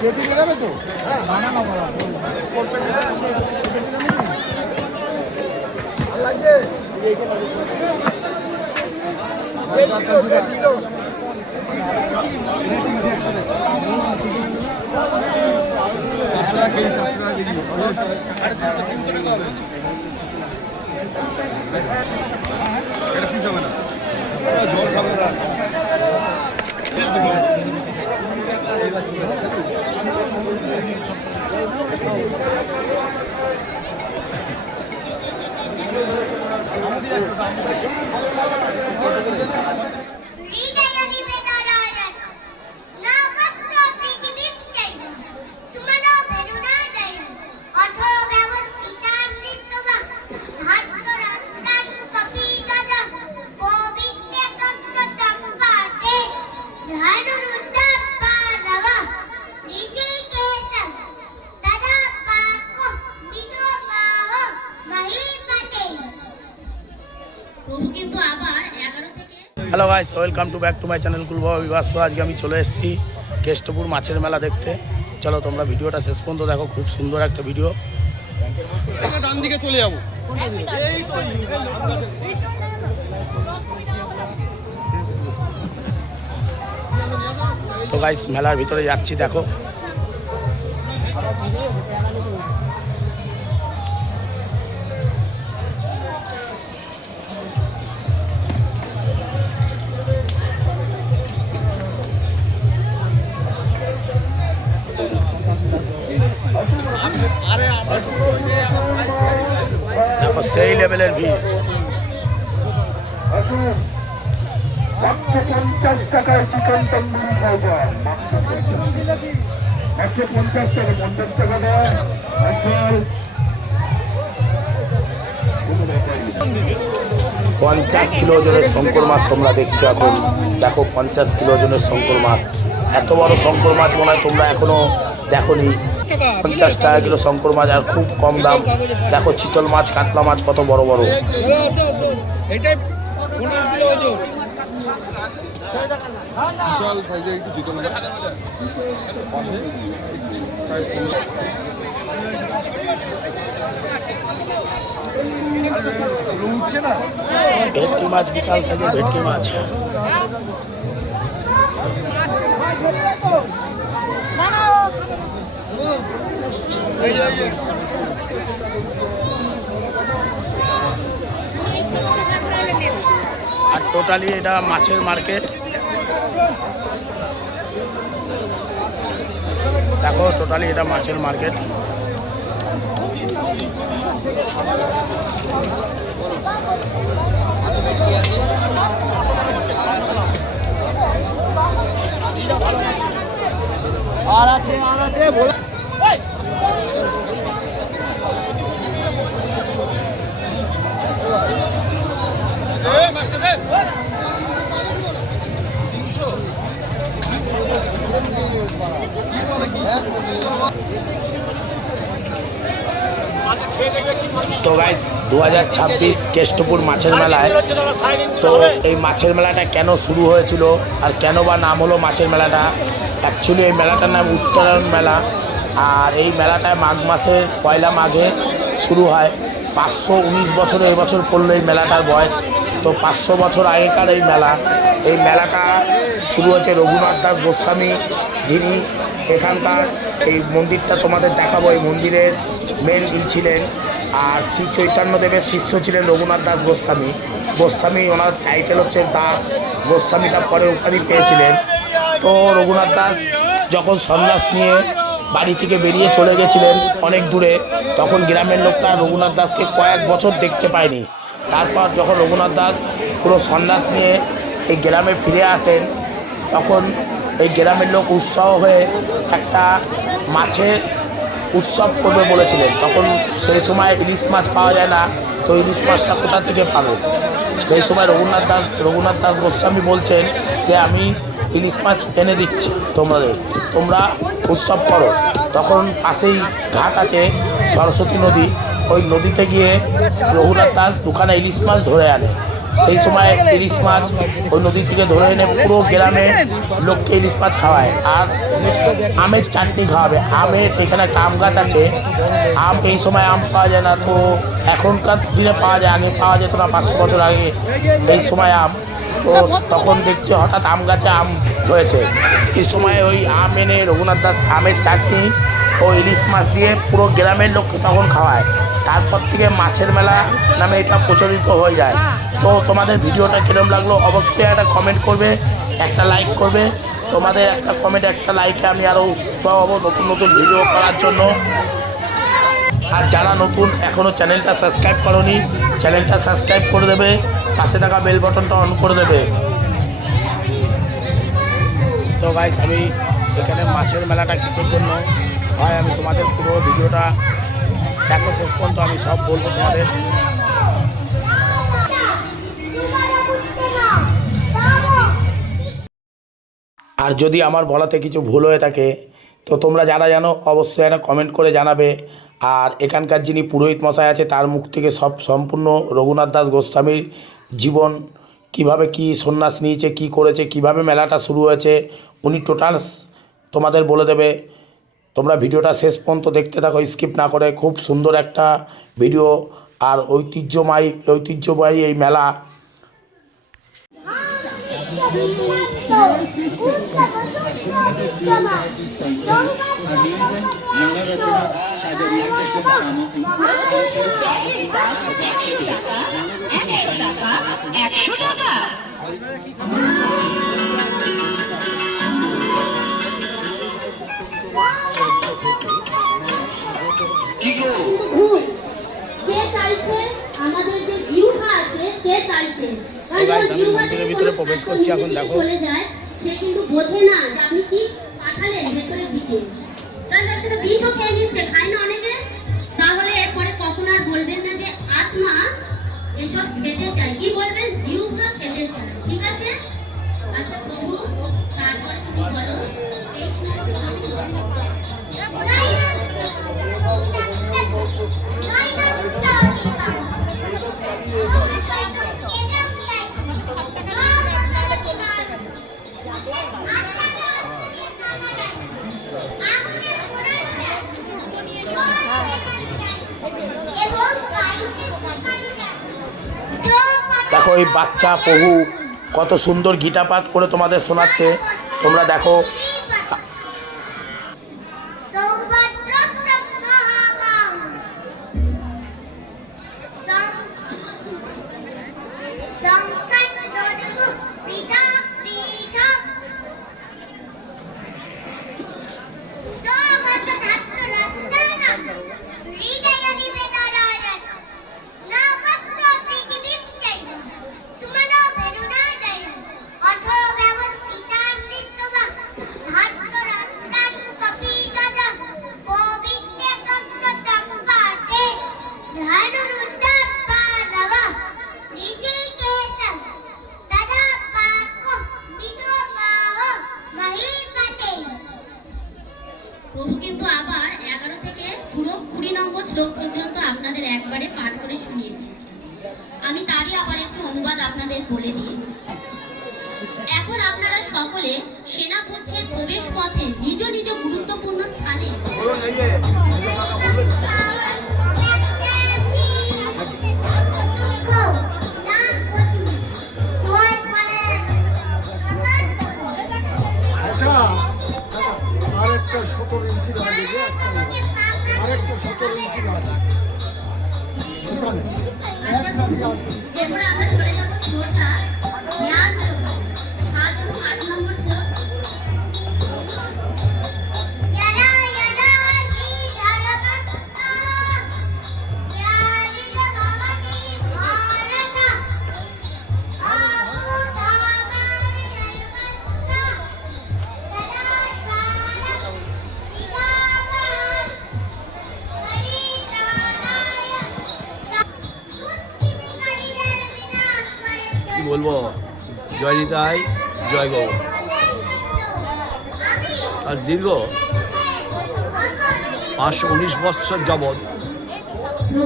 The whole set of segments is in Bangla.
কেটে বেরোবে তো লাগবে জল খাবে না hello guys, welcome to back to my channel Kulbaba Bibhas. আজকে আমি চলে এসেছি কেষ্টপুর মাছের মেলা দেখতে। চলো তোমরা ভিডিওটা শেষ পর্যন্ত দেখো, খুব সুন্দর একটা ভিডিও। ডান দিকে চলে যাবো। তো গাইস মেলার ভিতরে যাচ্ছি, দেখো দেখো সেই লেভেলের ভিড়। 50 টাকায় চিকেন তন্দুরি খাওয়া মাত্র 50 টাকা, 50 টাকা দেয়। 50 কিলো ওজনের শঙ্কর মাছ তোমরা দেখছো এখন। দেখো 50 কিলো ওজনের শঙ্কর মাছ, এত বড় শঙ্কর মাছ মনে হয় তোমরা এখনো দেখোনি। 50 টাকা কিলো শঙ্কর মাছ, আর খুব কম দাম। দেখো চিতল মাছ, কাতলা মাছ কত বড় বড়। ভেটকি মাছ, বিশাল সাইজের ভেটকি মাছ। আর টোটালি এটা মাছের মার্কেট। দেখো টোটালি এটা মাছের মার্কেট। আর আছে তো গাইস 2026 কেষ্টপুর মাছের মেলায়, তো এই মাছের মেলাটা কেন শুরু হয়েছিল আর কেন বা নাম হলো মাছের মেলাটা? অ্যাকচুয়ালি এই মেলাটার নাম উত্তরায়ণ মেলা। আর এই মেলাটায় মাঘ মাসের পয়লা মাঘে শুরু হয়। 519 বছরে এবছর পড়লো এই মেলাটার বয়স। তো 500 বছর আগেকার এই মেলা। এই মেলাটা শুরু হয়েছে রঘুনাথ দাস গোস্বামী, যিনি এখানকার এই মন্দিরটা তোমাদের দেখাবো। এই মন্দিরের মেন ছিলেন, আর শ্রী চৈতন্যদেবের শিষ্য ছিলেন রঘুনাথ দাস গোস্বামী। ওনার টাইটেল হচ্ছে দাস গোস্বামী, তারপরে উপাধি পেয়েছিলেন। তো রঘুনাথ দাস যখন সন্ন্যাস নিয়ে বাড়ি থেকে বেরিয়ে চলে গেছিলেন অনেক দূরে, তখন গ্রামের লোকরা রঘুনাথ দাসকে কয়েক বছর দেখতে পায়নি। তারপর যখন রঘুনাথ দাস পুরো সন্ন্যাস নিয়ে এই গ্রামে ফিরে আসেন, তখন এই গ্রামের লোক উৎসাহ হয়ে একটা মাছের উৎসব করবে বলেছিলেন। তখন সেই সময় ইলিশ মাছ পাওয়া যায় না, তো ইলিশ মাছটা কোথা থেকে পাবে? সেই সময় রঘুনাথ দাস গোস্বামী বলছেন যে আমি ইলিশ মাছ এনে দিচ্ছি তোমরা উৎসব করো। তখন পাশেই ঘাট আছে সরস্বতী নদী, ওই নদীতে গিয়ে রঘুনাথ দাস দুখানা ইলিশ মাছ ধরে আনে। সেই সময় ইলিশ মাছ ওই নদী থেকে ধরে এনে পুরো গ্রামে লোককে ইলিশ মাছ খাওয়ায়। আর আমের চাটনি খাওয়াবে। আমের এখানে একটা আম গাছ আছে, আম এই সময় আম পাওয়া যায় না, তো এখনকার দিনে পাওয়া যায়, আগে পাওয়া যেত না 500 বছর আগে এই সময় আম। তো তখন দেখছি হঠাৎ আম গাছে আম হয়েছে, সেই সময় ওই আম এনে রঘুনাথ দাস আমের চাটনি ও ইলিশ মাছ দিয়ে পুরো গ্রামের লোককে তখন খাওয়ায়। তারপর থেকে মাছের মেলা নামে এটা প্রচলিত হয়ে যায়। তো তোমাদের ভিডিওটা কীরকম লাগলো অবশ্যই একটা কমেন্ট করবে, একটা লাইক করবে। তোমাদের একটা কমেন্ট, একটা লাইকে আমি আরও উৎসাহ হবো নতুন নতুন ভিডিও করার জন্য। আর যারা নতুন এখনও চ্যানেলটা সাবস্ক্রাইব করোনি, চ্যানেলটা সাবস্ক্রাইব করে দেবে, পাশে থাকা বেল বাটনটা অন করে দেবে। তো গাইস, আমি এখানে মাছের মেলাটা কিসের জন্য হয় আমি তোমাদের পুরো ভিডিওটা দেখো শেষ পর্যন্ত, আমি সব বলবো তোমাদের। আর যদি আমার বলাতে কিছু ভুল হয়ে থাকে তো তোমরা যারা জানো অবশ্যই একটা কমেন্ট করে জানাবে। আর এখানকার যিনি পুরোহিত মশাই আছে তার মুখ থেকে সব সম্পূর্ণ রঘুনাথ দাস গোস্বামীর জীবন, কিভাবে কি সন্ন্যাস নিয়েছে, কি করেছে, কিভাবে মেলাটা শুরু হয়েছে, উনি টোটালস তোমাদের বলে দেবে। তোমরা ভিডিওটা শেষ পর্যন্ত দেখতে থাকো, স্কিপ না করে। খুব সুন্দর একটা ভিডিও আর ঐতিহ্যবাহী এই মেলা। আমাদের যে জিহ্বা আছে সে চাইছে, মন্দিরের ভিতরে প্রবেশ করছি এখন, দেখো চলে যায়, সে কিন্তু বোঝে না যে আপনি কি পাঠালেন ভেতরের দিকে, কারণ তার সাথে বিষও খেয়ে নিচ্ছে, খায় না অনেকে। তাহলে এরপরে কখন আর বলবেন না যে আত্মা এসব খেতে চায়, কি বলবেন জিহ্বা খেতে চায়, ঠিক আছে? আচ্ছা প্রভু, তারপর তুমি বলো দেখো এই বাচ্চা প্রভু কত সুন্দর গীতাপাঠ করে তোমাদের শোনাচ্ছে, তোমরা দেখো। প্রভু কিন্তু আবার 11 থেকে পুরো 20 নম্বর শ্লোক পর্যন্ত আপনাদের একবারে পাঠ করে শুনিয়ে দিয়েছে। আমি তারই আবার একটু অনুবাদ আপনাদের বলে দিই। এখন আপনারা সকলে সেনাপক্ষের প্রবেশ পথে নিজ নিজ গুরুত্বপূর্ণ স্থানে এরপরে আমরা চলে যাবো সোজা জ্ঞান যোগ 7 এবং 8 নম্বর শ্লোক। কি বলবো, জয় নিতাই, জয় গৌ। আর দীর্ঘ 519 বৎসর যাবৎ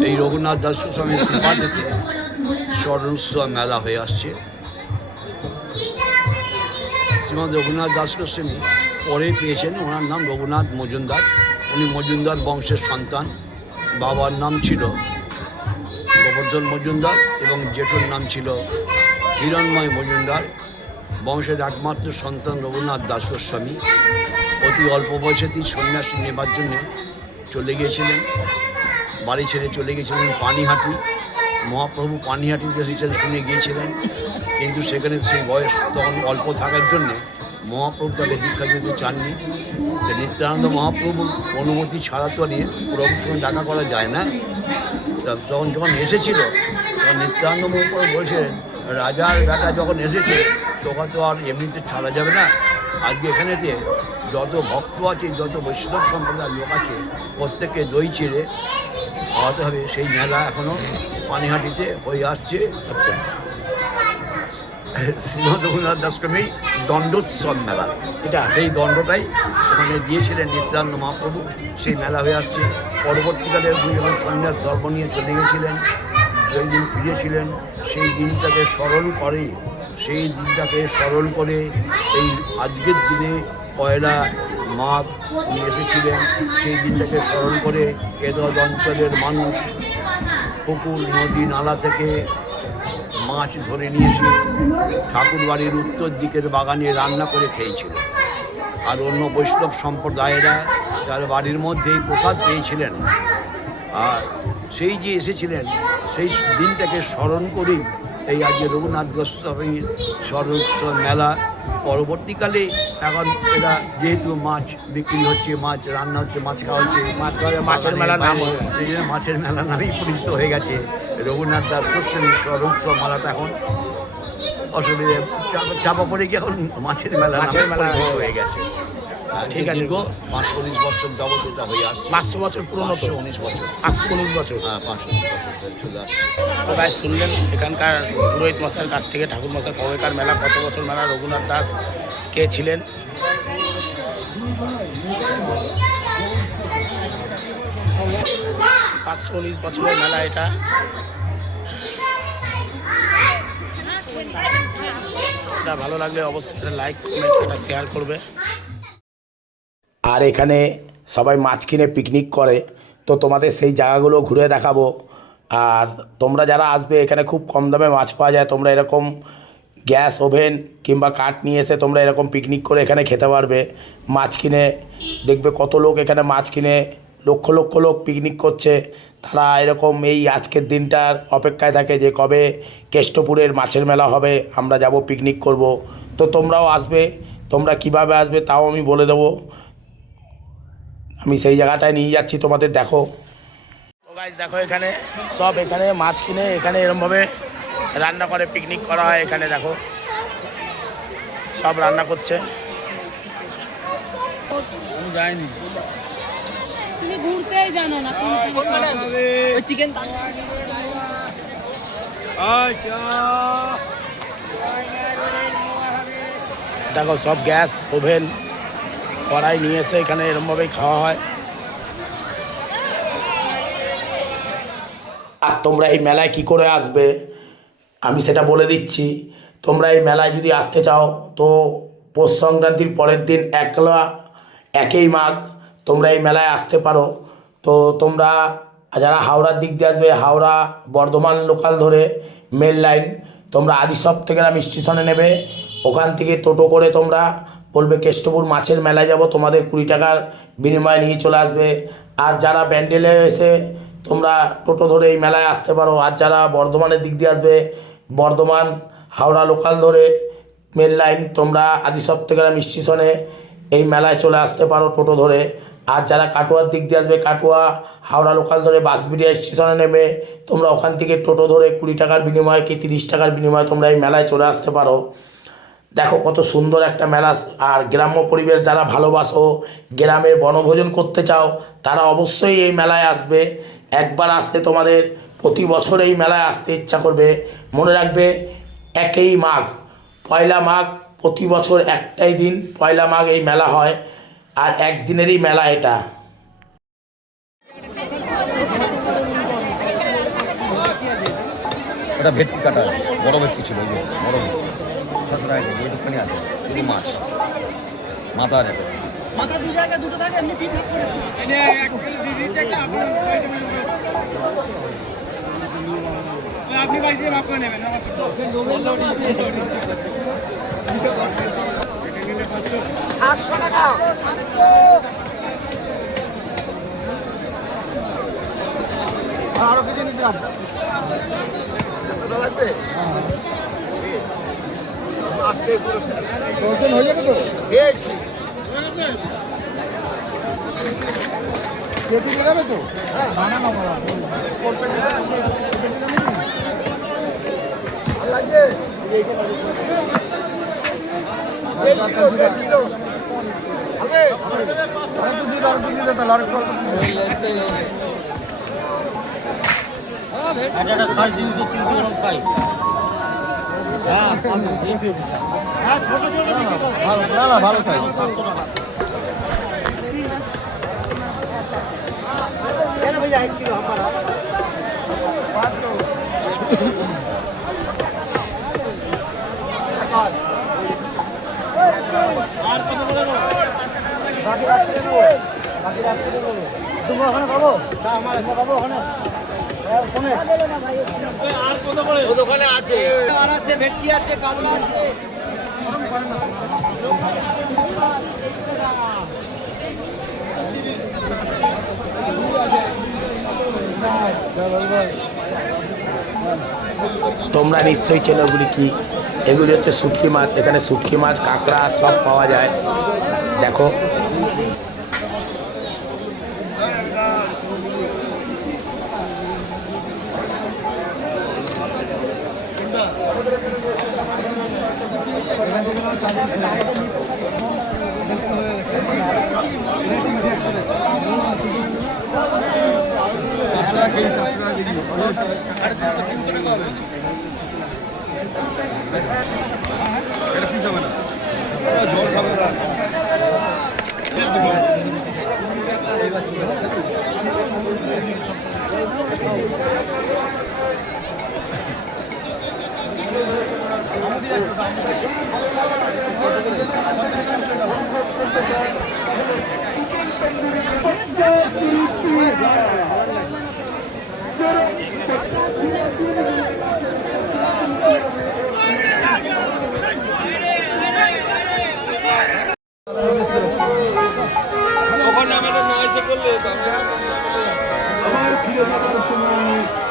এই রঘুনাথ দাস গোস্বামীর কৃপা থেকে স্মরণোৎসব মেলা হয়ে আসছে। শ্রীমৎ রঘুনাথ দাস গোস্বামী পরে পেয়েছেন, ওনার নাম রঘুনাথ মজুমদার। উনি মজুমদার বংশের সন্তান। বাবার নাম ছিল গোবর্ধন মজুমদার এবং জেঠুর নাম ছিল হিরণময় মজুমদার। বংশের একমাত্র সন্তান রঘুনাথ দাস গোস্বামী অতি অল্প বয়সেতেই সন্ন্যাসী নেবার জন্যে চলে গিয়েছিলেন, বাড়ি ছেড়ে চলে গিয়েছিলেন পানিহাটি। মহাপ্রভু পানিহাটিতে এসেছেন শুনে গিয়েছিলেন, কিন্তু সেখানে সেই বয়স তখন অল্প থাকার জন্যে মহাপ্রভু তাকে দীক্ষা দিতে চাননি। যে নিত্যানন্দ মহাপ্রভুর অনুমতি ছাড়া তো নিয়ে প্রভুর সঙ্গে দেখা করা যায় না। তখন যখন এসেছিল তখন নিত্যানন্দ মহাপ্রভু বলছিলেন, রাজার বেটা যখন এসেছে তখন তো আর এমনিতে ছাড়া যাবে না। আজকে এখানেতে যত ভক্ত আছে, যত বৈষ্ণব সম্প্রদায়ের লোক আছে, প্রত্যেককে দই চিড়ে খাওয়াতে হবে। সেই মেলা এখনও পানিহাটিতে হয়ে আসছে। আচ্ছা, শ্রীমৎ রঘুনাথ দাস গোস্বামী দণ্ডোৎসব মেলা, এটা সেই দণ্ডটাই ওখানে দিয়েছিলেন নিত্যানন্দ মহাপ্রভু। সেই মেলা হয়ে আসছে। পরবর্তীকালে উনি যখন সন্ন্যাস ধর্ম নিয়ে চলে গেছিলেন, যেই দিন ফিরেছিলেন সেই দিনটাকে স্মরণ করে, এই আজকের দিনে পয়লা মাঘ নিয়ে এসেছিলেন। সেই দিনটাকে স্মরণ করে এদদ অঞ্চলের মানুষ পুকুর নদী নালা থেকে মাছ ধরে নিয়েছে, ঠাকুর বাড়ির উত্তর দিকের বাগানে রান্না করে খেয়েছিল। আর অন্য বৈষ্ণব সম্প্রদায়েরা তার বাড়ির মধ্যেই প্রসাদ পেয়েছিলেন। আর সেই যে এসেছিলেন সেই দিনটাকে স্মরণ করেই এই আজকে রঘুনাথ গোস্বামীর স্মরণোৎসব মেলা। পরবর্তীকালে এখন এরা যেহেতু মাছ বিক্রি হচ্ছে, মাছ রান্না হচ্ছে, মাছ খাওয়া হচ্ছে, মাছের মেলা নাম সেই জন্য মাছের মেলা নামেই পরিচিত হয়ে গেছে। রঘুনাথ দাস গোস্বামীর স্মরণোৎসব মেলাটা এখন অসুবিধে চাপা পড়ে গিয়ে এখন মাছের মেলা হয়ে গেছে। ঠিক আছে, 519 বছর যাবত এটা হয়ে আসছে। 500 বছর পুরনো, 519 বছর, 519 বছর। হ্যাঁ, 519 বছর চলে আসছে। তো গাছ শুনলেন এখানকার পুরোহিত মশাইয়ের কাছ থেকে, ঠাকুর মশাই কবেকার মেলা, কত বছর মেলা, রঘুনাথ দাস কে ছিলেন। 519 বছরের মেলা এটা। এটা ভালো লাগলে অবশ্যই এটা লাইক কমেন্ট এটা শেয়ার করবে। আর এখানে সবাই মাছ কিনে পিকনিক করে, তো তোমাদের সেই জায়গাগুলো ঘুরে দেখাবো। আর তোমরা যারা আসবে এখানে খুব কম দামে মাছ পাওয়া যায়। তোমরা এরকম গ্যাস ওভেন কিংবা কাঠ নিয়ে এসে তোমরা এরকম পিকনিক করে এখানে খেতে পারবে। মাছ কিনে দেখবে কত লোক এখানে মাছ কিনে, লক্ষ লক্ষ লোক পিকনিক করছে। তারা এরকম এই আজকের দিনটার অপেক্ষায় থাকে যে কবে কেষ্টপুরের মাছের মেলা হবে, আমরা যাব পিকনিক করব। তো তোমরাও আসবে। তোমরা কিভাবে আসবে তাও আমি বলে দেবো। আমি সেই জায়গাটায় নিয়ে যাচ্ছি তোমাদের, দেখো। তো গাইস দেখো এখানে সব এখানে মাছ কিনে এখানে এরমভাবে রান্না করে পিকনিক করা হয়। এখানে দেখো সব রান্না করছে। আমি যাইনি। তুমি ঘুরতেই জানো না, চিকেন দেখো সব গ্যাস ওভেন কড়াই নিয়ে এসে এখানে এরমভাবেই খাওয়া হয়। আর তোমরা এই মেলায় কি করে আসবে আমি সেটা বলে দিচ্ছি। তোমরা এই মেলায় যদি আসতে চাও তো পৌষ সংক্রান্তির পরের দিন 1 মাঘ তোমরা এই মেলায় আসতে পারো। তো তোমরা যারা হাওড়ার দিক দিয়ে আসবে, হাওড়া বর্ধমান লোকাল ধরে মেল লাইন তোমরা আদিসপ্তগ্রাম স্টেশনে নেবে। ওখান থেকে টোটো করে তোমরা বলবে কেষ্টপুর মাছের মেলায় যাব, তোমাদের 20 টাকার বিনিময়ে নিয়ে চলে আসবে। আর যারা ব্যান্ডেলে এসে তোমরা টোটো ধরে এই মেলায় আসতে পারো। আর যারা বর্ধমানের দিক দিয়ে আসবে, বর্ধমান হাওড়া লোকাল ধরে মেল লাইন তোমরা আদিসপ্তগ্রাম স্টেশনে এই মেলায় চলে আসতে পারো টোটো ধরে। আর যারা কাটোয়ার দিক দিয়ে আসবে, কাটোয়া হাওড়া লোকাল ধরে বাঁশবেড়িয়া স্টেশনে নেমে তোমরা ওখান থেকে টোটো ধরে 20 টাকার বিনিময়ে কি 30 টাকার বিনিময়ে তোমরা এই মেলায় চলে আসতে পারো। দেখো কত সুন্দর একটা মেলা। আর গ্রাম্য পরিবেশ যারা ভালোবাসো, গ্রামের বনভোজন করতে চাও, তারা অবশ্যই এই মেলায় আসবে। একবার আসলে তোমাদের প্রতি বছর এই মেলায় আসতে ইচ্ছা করবে। মনে রাখবে 1 মাঘ, পয়লা মাঘ, প্রতি বছর একটাই দিন পয়লা মাঘ এই মেলা হয়। আর একদিনেরই মেলা এটা। এটা ভেটকি কাটা, বড় ভেটকি ছিল, ওই যে বড় ভেটকি 600 টাকা কেজি, এইটুকখানি আছে শুধু মাছ, মাথা আছে। মাথা দু জায়গায় দুটো থাকে, এমনি 3 ভাগ করে আপনি বাড়ি থেকে ভাগ করে নেবেন। আরো কিছু নিতে হবে হয়ে যাবে তো কেটে যাবে তো ভালো সাইজ। দোকানে আছে, আর আছে, ভেটকি আছে, কাতলা আছে। তোমরা নিশ্চয়ই চেনো এগুলি কি, এগুলি হচ্ছে শুটকি মাছ। এখানে শুটকি মাছ, কাঁকড়া সব পাওয়া যায়। দেখো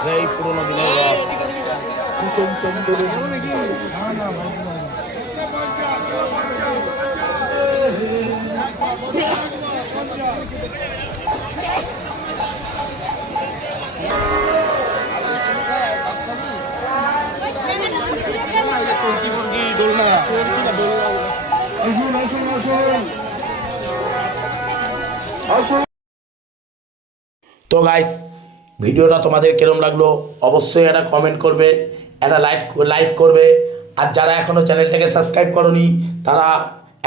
সেই পুরোনো দিনের রস। তো গাইস, ভিডিওটা তোমাদের কিরম লাগলো অবশ্যই একটা কমেন্ট করবে, একটা লাইক করবে। আর যারা এখনও চ্যানেলটাকে সাবস্ক্রাইব করোনি তারা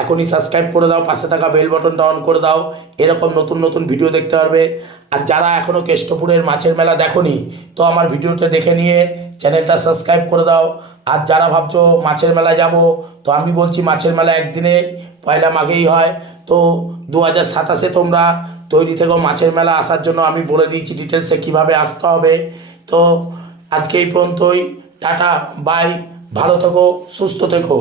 এখনই সাবস্ক্রাইব করে দাও, পাশে থাকা বেল বাটনটা অন করে দাও, এরকম নতুন নতুন ভিডিও দেখতে পারবে। আর যারা এখনও কেষ্টপুরের মাছের মেলা দেখোনি তো আমার ভিডিওতে দেখে নিয়ে চ্যানেলটা সাবস্ক্রাইব করে দাও। আর যারা ভাবছো মাছের মেলায় যাব, তো আমি বলছি মাছের মেলা একদিনে 1 মাঘেই হয়। তো 2027-এ তোমরা তৈরি থেকেও মাছের মেলা আসার জন্য আমি বলে দিয়েছি ডিটেলসে কীভাবে আসতে হবে। তো আজকে এই পর্যন্তই, টাটা বাই, ভালো থেকো, সুস্থ থেকো।